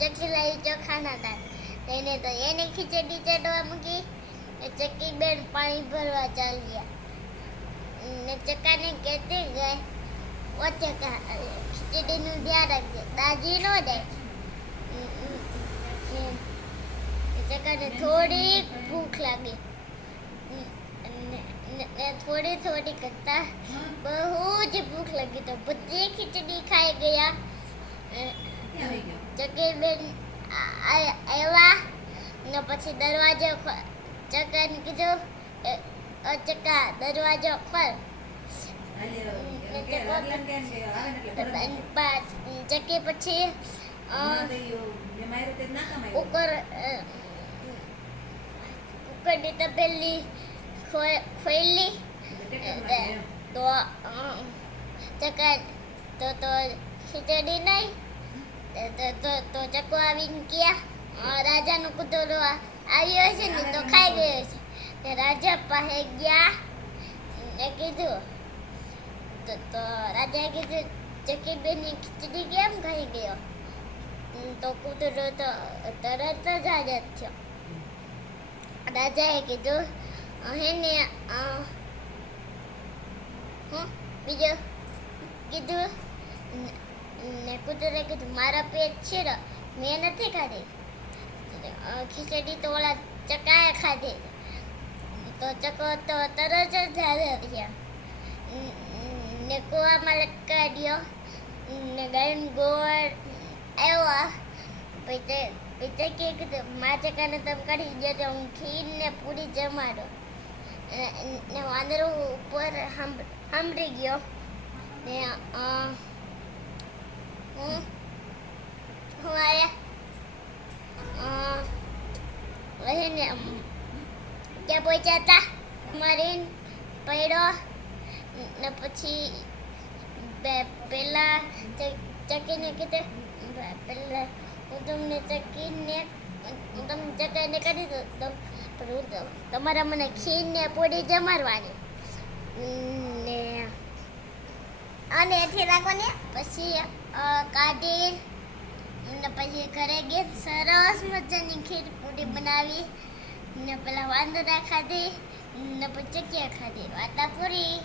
ચકી લઈ ચોખાના દાળ એને તો એને ખીચડી ચડવા મૂકી. ચકી બેન પાણી ભરવા ચાલ્યા ને ચકાને કહેતી ગઈ ઓ ચકા ખીચડીનું ધ્યાન રાખજે દાજી ન જાય. ચકાને થોડી ભૂખ લાગી થોડી થોડી કરતા બહુ જ ભૂખ લાગી તો બધી ખીચડી ખાઈ ગયા. ચકી બેન આવ્યા ને પછી દરવાજો ચકાને કીધું ચકા દરવાજો ખોલ. ચકી પછી કુકરની તપેલી ખોલી તો ચકા તો ખીચડી નહીં તો ચકો આવીને ગયા રાજાનો કૂતરો આવ્યો છે ને તો ખાઈ ગયો છે. ને રાજા પાસે ગયા ને કીધું તો રાજાએ કીધું ચકી બેનની ખીચડી કેમ ખાઈ ગયો. તો કૂતરો તો તરત જ હાજર થયો. રાજાએ કીધું હેને બીજું કીધું ને કૂતરે કીધું મારા પેટ છે મેં નથી ખાધી. ખીચડી તો ઓલા ચકાએ ખાધી. તો ચકો તો તરત જ હાજર થયા ને કૂવામાં લટકાડ્યો ને ગાયન ગોળ આવ્યા. પછી કીધું મા ચકાને તમે કાઢી ગયો તો હું ખીર ને પૂરી જમાડો. ને વાંદરો ઉપર સાંભળી ગયો ને હું આવ્યા ને ક્યાં પહોંચ્યા હતા મરીને પડ્યો ને પછી પેલા ચકીને કીધું પેલા હું તમને ચકીને કાઢી દઉં પણ તમારા મને ખીરને પૂરી જમાડવાની ને અને એથી રાખવાની. પછી કાઢી ને પછી ઘરે ગઈ સરસ મજાની ખીર પૂરી બનાવી ને પેલા વાંદરા ખાધી ને પછી ચકીયા ખાધી. વાતા પૂરી.